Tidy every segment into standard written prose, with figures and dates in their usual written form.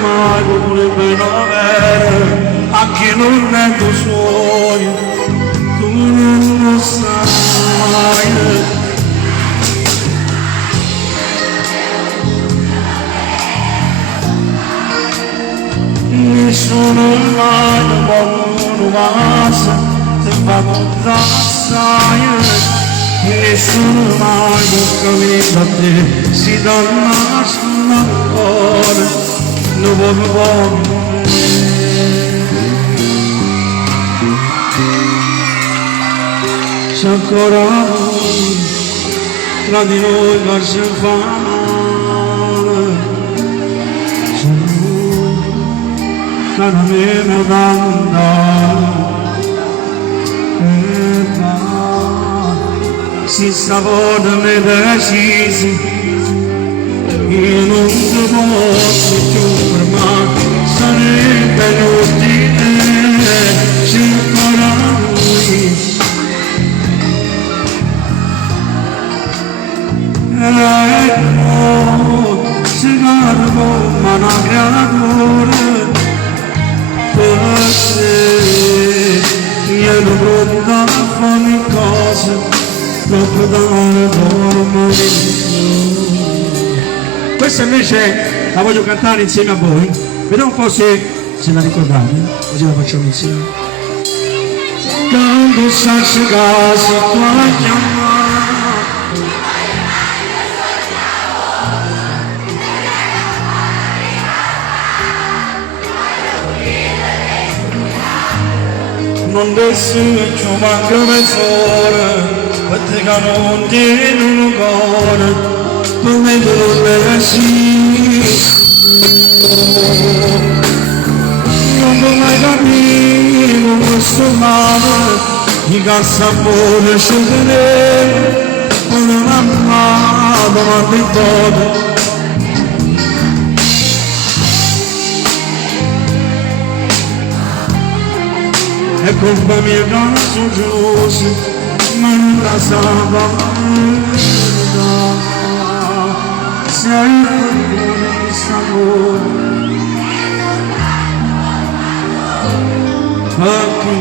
mai potrebbe avere a chi non è tuo sogno, tu non lo sai. Nessuno mai non passa, te fa contrassai. Nessuno mai può capire da te, si dà nascono ancora, non vuole c'è ancora noi, tra di noi che si fa male, c'è lui che non viene da andare. Si savona me decisi, io non ti posso più fermare, sarebbe inutile, c'è ancora lui. E no, si guarda ma una creatura, per sé, io non posso fare cose. Questa invece la voglio cantare insieme a voi, vediamo un po' se la ricordate, così la facciamo insieme. Quando salsi casa tua chiamata, non dessi ci manca mezz'ora, perché non tiene un cuore, come dovrebbe sì. Non può mai capire questo male, di cassapone scendere, come una mamma ma di todo. È colpa mia che non sono giusto, ma non la stava sempre di sapore, a chi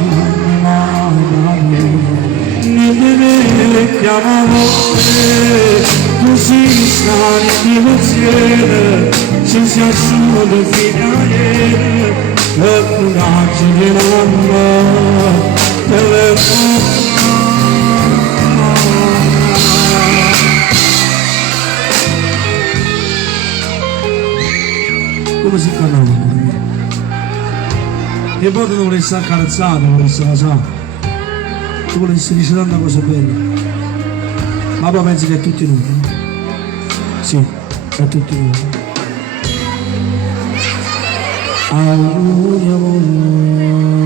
non mi deve chiamare, così stare di pensiero, ci si asciuga fino a ieri, e coraggio di mamma, telefono. Come si chiamava? E poi tu non volessi accarezzato, non volessi lasciare, tu volessi dire tanta cosa bella, ma poi pensi che è tutto inutile? Sì, è tutto inutile. Auguri amore.